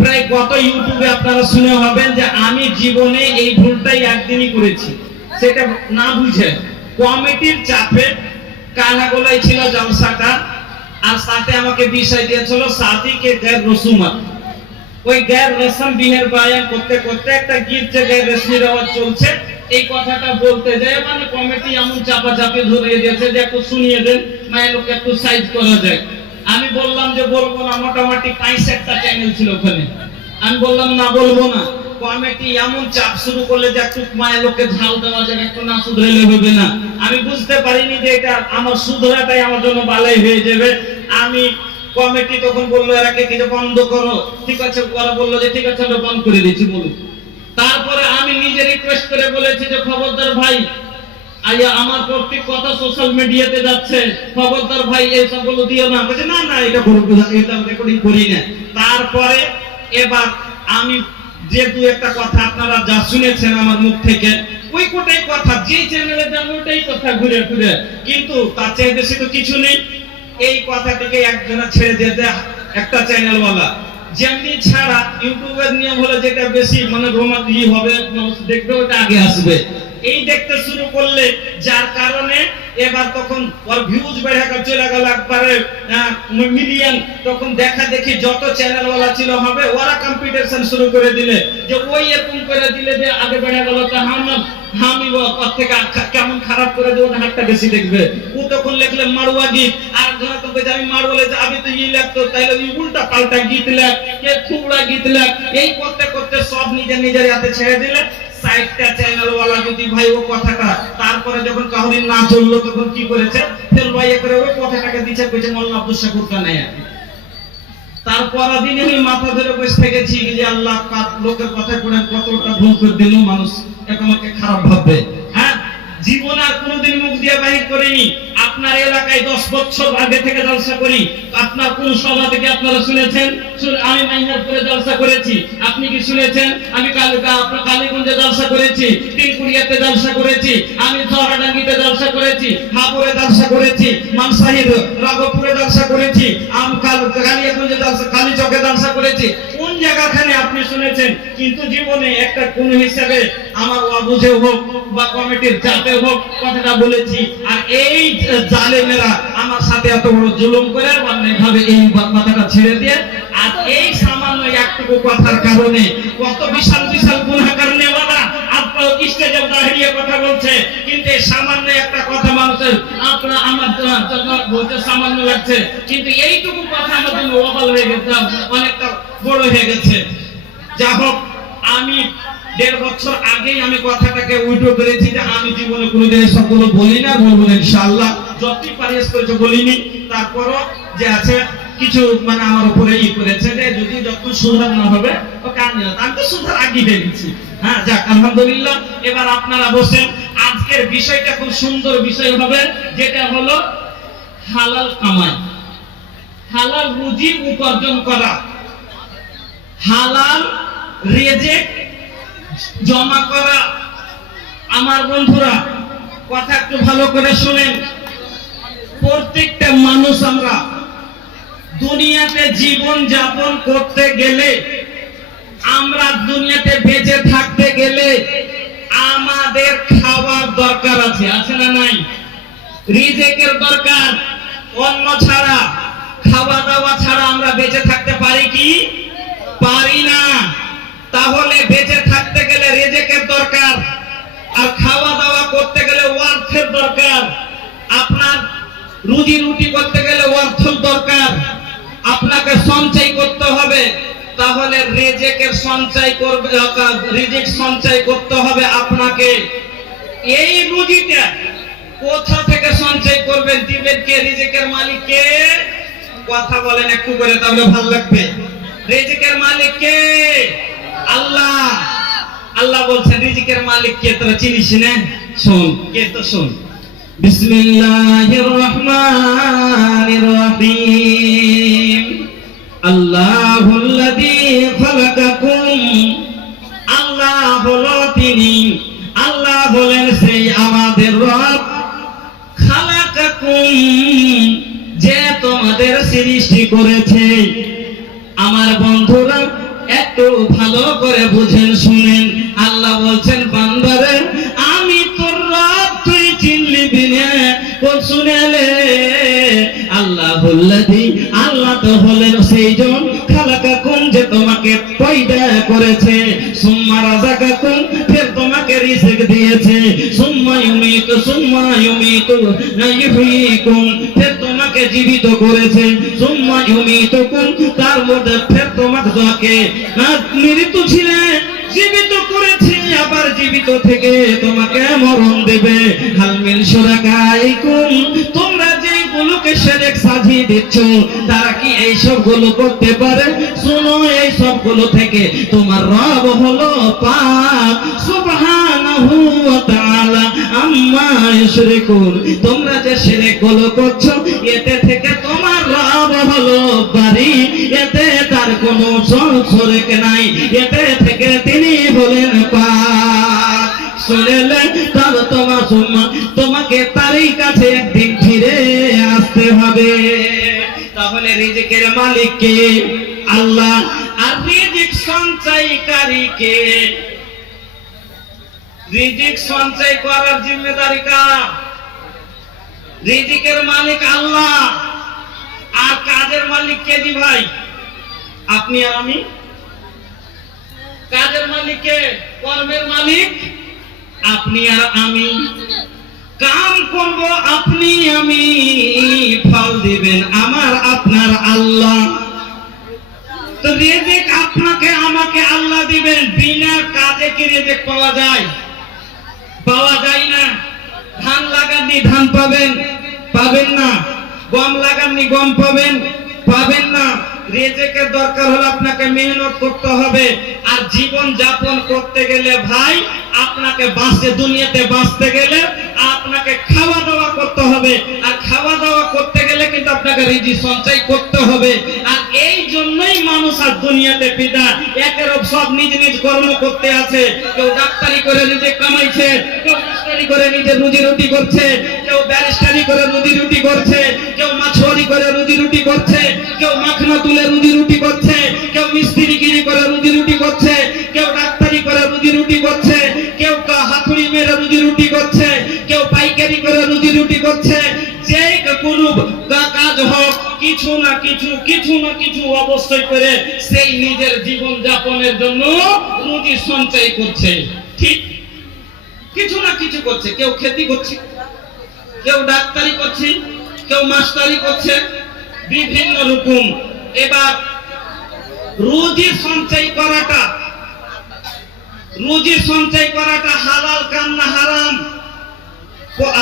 প্রায় গত ইউটিউবে আপনারা শুনে হবেন যে আমি জীবনে এই ভুলটাই একদিনই করেছি, সেটা না বুঝে কমিটির চাপে কানাগোলাই ছিল জলসাটা, আর সাথে আমাকে বিষয় দিয়েছিল শাদীকে গैर রসুমাত। ওই গैर রসম বিয়ের বায়ান করতে করতে একটা গীত যে গैर রসমি রেওয়াজ চলছে, এই কথাটা বলতে যায় মানে কমিটি এমন চাপাচাপি ধরে দিয়েছে যে একটু শুনিয়ে দেন, মানে লোক একটু সাইজ করা যায়। আমি বললাম যে বলবো না, মোটামুটি 65টা চ্যানেল ছিল ওখানে। আমি বললাম না বলবো না, কমিটি এমন চাপ শুরু করলে যে একটু মায়ের লোককে ঝাল দেওয়া যায়, একটু না শুধরাইলে হবে না। আমি বুঝতে পারিনি যে এটা আমার শুধরাটাই আমার জন্য বালাই হয়ে যাবে। আমি কমিটি তখন বললো এরাকে কিছু বন্ধ করো, ঠিক আছে, ওরা বললো যে ঠিক আছে আমরা বন্ধ করে দিচ্ছি বলুন। তারপরে আমি নিজে রিকোয়েস্ট করে বলেছি যে খবরদার ভাই, আইয়া আমার প্রত্যেক কথা সোশ্যাল মিডিয়াতে যাচ্ছে, খবরদার ভাই এই সবগুলো দিও না। বলছে না না এটা করব, এটা রেকর্ডিং করি না। তারপরে এবার আমি যে দু একটা কথা আপনারা যা শুনেছেন আমার মুখ থেকে, ওই কোটাই কথা যে চ্যানেলে যান ওটাই কথা ঘুরে ফিরে, কিন্তু তার চেয়ে বেশি তো কিছু নেই। এই কথাটিকে একজনা ছেড়ে দিয়ে দেয় একটা চ্যানেলওয়ালা, যেমনি ছাড়া ইউটিউবের নিয়ম হলো যেটা বেশি মানে রোমান্টিক হবে দেখবে ওটা আগে আসবে। এই দেখতে শুরু করলে যার কারণে এবার তখন ওর ভিউজ বেড়ে চলে গেল একবারে মিলিয়ন। তখন দেখা দেখি যত চ্যানেলওয়ালা ছিল হবে ওরা কম্পিটিশন শুরু করে দিলে যে ওই এরকম করে দিলে যে আগে বেড়ে গেল তা আমি থেকে কেমন খারাপ করে দেবো, হাতটা বেশি দেখবে। ও তখন লিখলে মারুয়া গীত, আর ধরা তো আমি মারুয়ালে যে আমি তো ই লাগতো, তাইলে উল্টা পাল্টা গীত লেখ, কে খুবড়া গীত লেখ, এই করতে করতে সব নিজের নিজের হাতে ছেড়ে দিলে। 60টা চ্যানেলওয়ালা যদি ভাই ও কথাটা তারপরে যখন কাহিনী না চললো তখন কি করেছে, ফের লয়ে করে ওই কথাটাকে দিচ্ছে কইছে মোল্লা আব্দুল শাকুর কানাই। তারপর দিন আমি মাথা ধরে বসে থেকেছি যে আল্লাহ পাক লোকের কথা করে কতটা ভুল করে দিল, মানুষ আমাকে খারাপ ভাববে। হ্যাঁ, জীবনে আর কোনোদিন মুখ দিয়ে বাহির করিনি। আপনার এলাকায় 10 বছর আগে থেকে জলসা করি। আপনার কোন সভা থেকে আপনারা শুনেছেন? আমি মাইনারপুরে জলসা করেছি, আপনি কি শুনেছেন? আমি কালীগঞ্জে জলসা করেছি, তিনকুড়িয়াতে জলসা করেছি, আমি চড়াডাঙ্গিতে জলসা করেছি, হাবুরে জলসা করেছি, মানসাহির রাঘবপুরে জলসা করেছি, আমি কালিয়াগঞ্জে জলসা, কালীচকে জলসা করেছি। কোন জায়গাখানে আপনি শুনেছেন? কিন্তু জীবনে একটা কোন হিসাবে আমার অবুঝে হোক বা কমিটির চাপে হোক কথাটা বলেছি। আর এই জালেমেরা আমার সাথে এত বড় জুলুম করে ভাবে এই কথাটা ছেড়ে দিয়ে, আর এই সামান্য একটুকু কথার কারণে কত বিশাল বিশাল গুনাহগার নেওয়ালা আপনার স্টেজে দাঁড়িয়ে কথা বলছে, কিন্তু এই সামান্য একটা কথা মানুষের আপনার আমার বলতে সামান্য লাগছে, কিন্তু এইটুকু কথা আমার জন্য ওভাল হয়ে গেছে, অনেকটা বড় হয়ে গেছে। যা হোক, আমি 1.5 বছর আগেই আমি কথাটাকে উল্টো করেছি যে আমি জীবনে কোনোদিন সবগুলো বলি না, বলবো ইনশাআল্লাহ। যতই পারিস করেছে বলিনি, তারপরও যে আছে কিছু মানে আমার উপরে ই করেছে যে যদি যত সুধার না হবে ও কান না, আমি তো সুধার আগে দেখছি। হ্যাঁ, যাক আলহামদুলিল্লাহ। এবার আপনারা বসেন, আজকের বিষয়টা খুব সুন্দর বিষয় হবে, যেটা হলো হালাল কামাই, হালাল রুজি উপার্জন করা, হালাল রিজিক জমা করা। আমার বন্ধুরা কথা একটু ভালো করে শুনেন। প্রত্যেকটা মানুষ আমরা দুনিয়াতে জীবন যাপন করতে গেলে, আমরা দুনিয়াতে বেঁচে থাকতে গেলে আমাদের খাওয়ার দরকার আছে, আছে না নাই? রিজিকের দরকার। অন্ন ছাড়া, খাওয়া দাওয়া ছাড়া আমরা বেঁচে থাকতে পারি কি? পারি না। তাহলে বেঁচে থাকতে গেলে রিজিকের দরকার, আর খাওয়া দাওয়া করতে গেলে অর্থের দরকার। আপনার রুজি রুটি করতে গেলে অর্থের দরকার, আপনাকে সঞ্চয় করতে হবে। তাহলে রিজিকের সঞ্চয় করবে, রিজিক সঞ্চয় করতে হবে আপনাকে। এই রুজিটা কোথা থেকে সঞ্চয় করবেন? দিবেন কে? রিজিকের মালিক কে? কথা বলেন একটু করে, তাহলে ভালো লাগবে। রিজিকের মালিক কে? আল্লাহ। আল্লাহ বলছেন রিজিকের মালিক কে, তোরা চিনিস না? শোন, কে তো শোন। বিসমিল্লাহির রহমানির রহিম। আল্লাহুল্লাযী খালাকাকুম। আল্লাহ হলো তিনি, আল্লাহ বলেন সেই আমাদের রব। খালাকাকুম, যে তোমাদের সৃষ্টি করেছে। আমার বন্ধুরা একটু ভালো করে বুঝেন শুনেন। আল্লাহ বলছেন বান্দারে আমি তোর রব, তুই চিনলি বিনে শুনেলে আল্লাহুল্লাযী, আল্লাহ তো হলেন সেই জন খালাকাকুম, যে তোমাকে পয়দা করেছে, সুম্মা রাযাকাকুম, ফির তোমাকে রিজিক দিয়েছে, সুম্মা ইউমীতু ইউহয়ীকুম, ফির তোমাকে জীবিত করেছে, সুম্মা ইউমীতুকুম, তার মধ্যে ফির তোমাকে মৃত্যু ছিলে জীবিত করেছে, আবার জীবিত থেকে তোমাকে মরণ দেবে। হাল মিন শুরাকাইকুম, তোমরা যেগুলোকে শিরক সাজিয়ে দিচ্ছ তারা কি এই সবগুলো করতে পারে? শোনো, এই সবগুলো থেকে তোমার রব হলো পাক, সুবহানাহু ওয়া তাআলা আম্মা ইউশরিকুন। তোমরা যে শিরক গুলো করছো এতে থেকে তোমার রব হলো বারী, এতে তার কোনো শরীক নাই, এতে থেকে তিনি হলেন পাক। শুনলে তবে তোমাকে তারই কাছে একদিন ফিরে আসতে হবে। তাহলে রিজিকের মালিক কে? আল্লাহ। আর রিজিক সঞ্চয়কারী কে? রিজিক সঞ্চয় করার জিম্মেদারি কার? রিজিকের মালিক আল্লাহ। আর কাজের মালিক কে? দি ভাই আপনি আর আমি। কাজের মালিক কে? কর্মের মালিক আপনি আর আমি। কাম করব আপনি আমি, ফল দিবেন আমার আপনার আল্লাহ। তো রিজিক আপনাকে আমাকে আল্লাহ দিবেন। বিনা কাজে কি রিজিক পাওয়া যায়? পাওয়া যায় না। ধান লাগাননি ধান পাবেন? পাবেন না। গম লাগাননি গম পাবেন? পাবেন না। রিজিকের দরকার হলে আপনাকে মেহনত করতে হবে। আর জীবন যাপন করতে গেলে ভাই আপনাকে দুনিয়াতে বাঁচতে গেলে আপনাকে খাওয়া দাওয়া করতে হবে। আর খাওয়া দাওয়া করতে গেলে কিন্তু আপনাকে রিজিক সঞ্চয় করতে হবে। আর এই জন্যই মানুষ আর দুনিয়াতে পিতা একের সব নিজ নিজ কর্ম করতে আছে। কেউ ডাক্তারি করে রিজিক কামাইছে, কেউ মাস্টারি করে নিজের রুজি রুটি করছে, কেউ ব্যারিস্টারি করে রুজি রুটি করছে, কেউ মাছুয়ারি করে রুজি রুটি করছে, কেউ মাখনা তুলে রুজি রুটি করছে, কেউ মিস্ত্রিগিরি করে রুজি রুটি করছে, কেউ ডাক্তারি করে রুজি রুটি করছে, কেউ হাতুড়ি মেরে রুজি রুটি করছে, কেউ পাইকারি করে রুজি রুটি করছে। যে কোনো কাজ হোক কিছু না কিছু অবশ্যই করে সেই নিজের জীবন যাপনের জন্য রুজি সঞ্চয় করছে। ঠিক, কিছু না কিছু করছে। কেউ খেতি করছে, কেউ ডাক্তারি করছে, কেউ মাস্টারি করছে, বিভিন্ন রকম। এবার রুজি সঞ্চয় করাটা হালাল কাম না হারাম?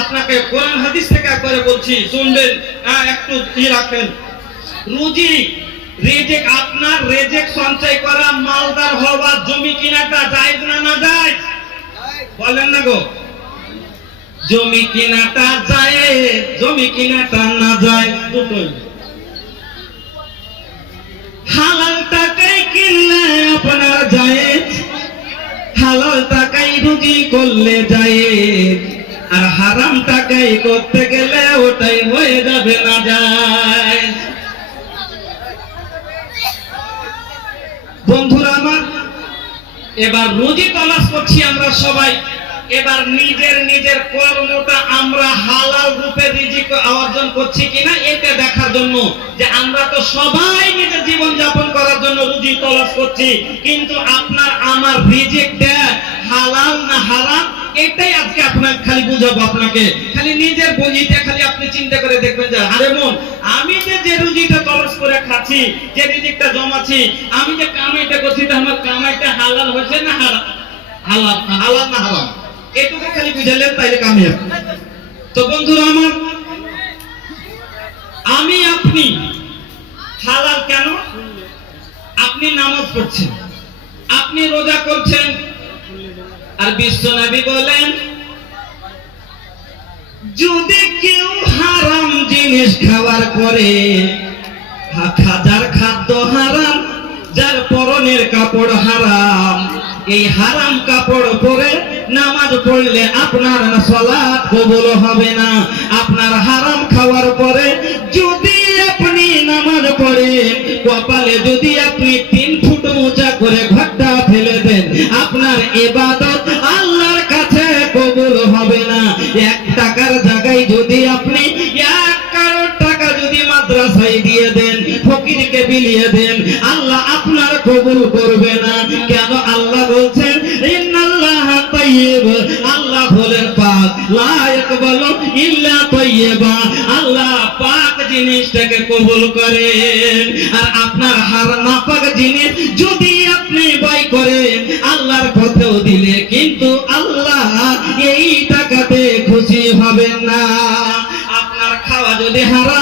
আপনাকে কোরআন হাদিস থেকে একবারে বলছি, শুনবেন, একটু রাখেন। রিজিক আপনার রিজিক সঞ্চয় করা, মালদার হওয়া, জমি কিনাটা জায়েজ না না জায়েজ? বলেন না গো। জমি কিনাটা জায়েজ, জমি কিনাটা না জায়েজ, দুটোই। হালাল টাকায় কিনলে আপনার জায়েজ, হালাল টাকায় রুজি করলে জায়েজ। আর হারাম টাকায় করতে গেলে ওটাই হয়ে যাবে না জায়েজ। বন্ধুরা আমার, এবার রুজি তালাশ করছি আমরা সবাই। এবার নিজের কর্মটা আমরা হালাল রূপে রিজিক অর্জন করছি কিনা এটা দেখার জন্য, যে আমরা তো সবাই নিজের জীবন যাপন করার জন্য রুজি তালাশ করছি, কিন্তু আপনার আমার রিজিকটা হালাল না হারাম এটাই আজকে আপনাকে খালি বুঝাবো। আপনাকে খালি নিজের বুঝিটা খালি আপনি চিন্তা করে দেখবেন যে আরে মন, আমি যে রুজিটা তালাশ করে খাচ্ছি, যে রিজিকটা জমাচ্ছি, আমি যে কামাইটা করছি, তা আমার কামাইটা হালাল হচ্ছে না হারাম? হালাল না হারাম এটুকু খালি বুঝালেন তাইলে কামিয়াব। তো বন্ধুরা আমার, আমি আপনি হালাল কেন? আপনি নামাজ পড়ছেন, আপনি রোজা করছেন, আর বিশ্ব নবী বলেন যদি কেউ হারাম জিনিস খাওয়ার পরে, যার খাদ্য হারাম, যার পরনের কাপড় হারাম, এই হারাম কাপড় পরে নামাজ পড়লে আপনার সালাত কবুল হবে না। আপনার হারাম খাওয়ার পরে যদি আপনি নামাজ পড়েন, কপালে যদি আপনি 3 ফুট উঁচা করে বিলিয়ে দেন, আল্লাহ আপনার কবুল করবে না। কেন? আল্লাহ বলছেন ইন্নাল্লাহা তাইয়্যিব, আল্লাহ হলেন পাক, লা ইয়াকবালু ইল্লা তাইয়্যিবা, আল্লাহ পাক জিনিসটাকে কবুল করেন। আর আপনার নাপাক জিনিস যদি আপনি ব্যয় করেন আল্লাহর পথেও দিলে, কিন্তু আল্লাহ এই টাকাতে খুশি হবেন না। আপনার খাওয়া যদি হারাম